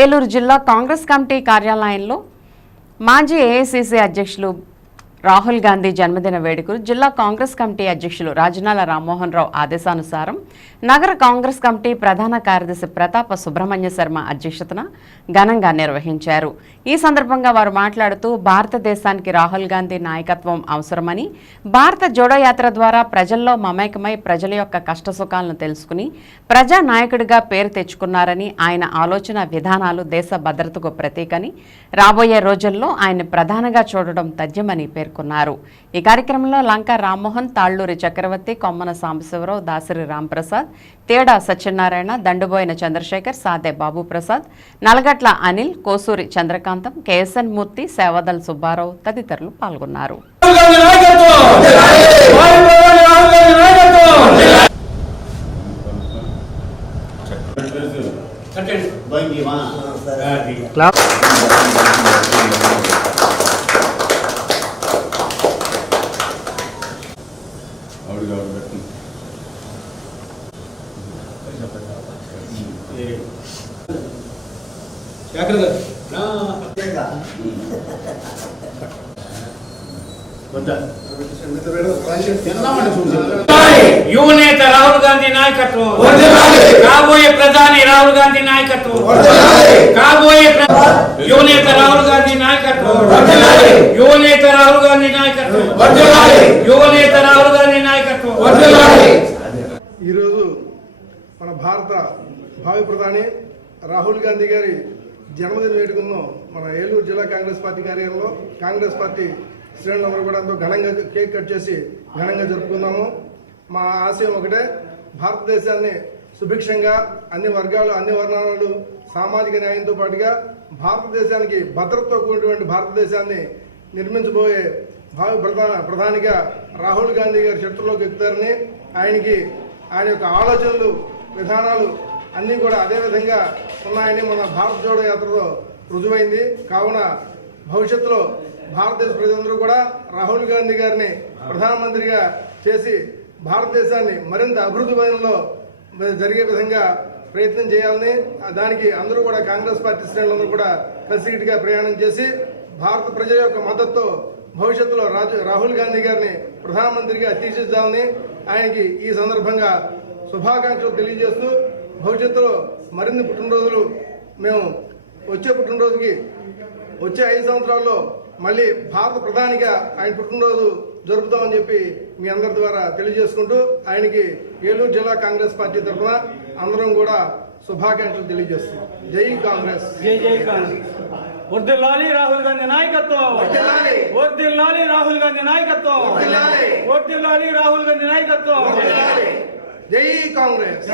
ఏలూరు జిల్లా కాంగ్రెస్ కమిటీ కార్యాలయంలో మాజీ ఏఐసిసి అధ్యక్షులు రాహుల్ గాంధీ జన్మదిన వేడుకలు జిల్లా కాంగ్రెస్ కమిటీ అధ్యక్షులు రాజనాల రామ్మోహన్ రావు ఆదేశానుసారం నగర కాంగ్రెస్ కమిటీ ప్రధాన కార్యదర్శి ప్రతాప సుబ్రహ్మణ్య శర్మ అధ్యక్షతన ఘనంగా నిర్వహించారు. ఈ సందర్భంగా వారు మాట్లాడుతూ భారతదేశానికి రాహుల్ గాంధీ నాయకత్వం అవసరమని భారత జోడో యాత్ర ద్వారా ప్రజల్లో మమేకమై ప్రజల యొక్క కష్టసుఖాలను తెలుసుకుని ప్రజా నాయకుడిగా పేరు తెచ్చుకున్నారని ఆయన ఆలోచన విధానాలు దేశ భద్రతకు ప్రతీకని రాబోయే రోజుల్లో ఆయన ప్రధానంగా చూడడం తథ్యమని పేర్కొన్నారు. ఈ కార్యక్రమంలో లంక రామ్మోహన్ తాళ్ళూరి చక్రవర్తి కొమ్మన సాంబశివరావు దాసరి రాంప్రసాద్ తేడా సత్యనారాయణ దండుబోయిన చంద్రశేఖర్ సాదే బాబు ప్రసాద్ నలగట్ల అనిల్ కోసూరి చంద్రకాంతం కేఎస్ఎన్ మూర్తి సేవదల్ సుబ్బారావు తదితరులు పాల్గొన్నారు గాంధీ నాయకత్వం భారత ప్రధాని రాహుల్ గాంధీ నాయకత్వం ఆవిడ ఆవిడ పెట్టండి యువనేత రాహుల్ గాంధీ నాయకత్వం. కాబోయే ప్రధాని రాహుల్ గాంధీ నాయకత్వం. కాబోయే యువనేత రాహుల్ గాంధీ నాయకత్వం. యువనేత రాహుల్ గాంధీ నాయకత్వం. యువనేత రాహుల్ గాంధీ నాయకత్వం. ఈరోజు మన భారత భావి ప్రధాని రాహుల్ గాంధీ గారి జన్మదిన వేడుకలను మన ఏలూరు జిల్లా కాంగ్రెస్ పార్టీ కార్యాలయంలో కాంగ్రెస్ పార్టీ శ్రేణులందరూ కూడా ఎంతో ఘనంగా కేక్ కట్ చేసి ఘనంగా జరుపుకున్నాము మా ఆశయం ఒకటే భారతదేశాన్ని సుభిక్షంగా అన్ని వర్గాలు అన్ని వర్ణాలు సామాజిక న్యాయంతో పాటుగా భారతదేశానికి భద్రతతో కూడినటువంటి భారతదేశాన్ని నిర్మించబోయే భావి ప్రధాన ప్రధానిగా రాహుల్ గాంధీ గారి చరిత్రలోకి ఎక్కుతారని ఆయనకి ఆయన యొక్క ఆలోచనలు విధానాలు అన్నీ కూడా అదే విధంగా ఉన్నాయని మన భారత జోడో యాత్రలో రుజువైంది. కావున భవిష్యత్తులో భారతదేశ ప్రజలందరూ కూడా రాహుల్ గాంధీ గారిని ప్రధానమంత్రిగా చేసి భారతదేశాన్ని మరింత అభివృద్ధి పదంలో జరిగే విధంగా ప్రయత్నం చేయాలని దానికి అందరూ కూడా కాంగ్రెస్ పార్టీ శ్రేణులందరూ కూడా కలిసిగిటిగా ప్రయాణం చేసి భారత ప్రజల యొక్క మద్దతుతో భవిష్యత్తులో రాజు రాహుల్ గాంధీ గారిని ప్రధానమంత్రిగా తీర్చిద్దామని ఆయనకి ఈ సందర్భంగా శుభాకాంక్షలు తెలియజేస్తూ భవిష్యత్తులో మరిన్ని పుట్టినరోజులు మేము వచ్చే పుట్టినరోజుకి వచ్చే ఐదు సంవత్సరాల్లో మళ్ళీ భారత ప్రధానిగా ఆయన పుట్టినరోజు జరుపుతామని చెప్పి మీ అందరి ద్వారా తెలియజేసుకుంటూ ఆయనకి ఏలూరు జిల్లా కాంగ్రెస్ పార్టీ తరఫున అందరం కూడా శుభాకాంక్షలు తెలియజేస్తున్నాం. జై కాంగ్రెస్. జై జై కాంగ్రెస్. వర్దిల్లాలి రాహుల్ గాంధీ నాయకత్వం. వర్దిల్లాలి రాహుల్ గాంధీ నాయకత్వం. వర్దిల్లాలి రాహుల్ గాంధీ నాయకత్వం. జై కాంగ్రెస్.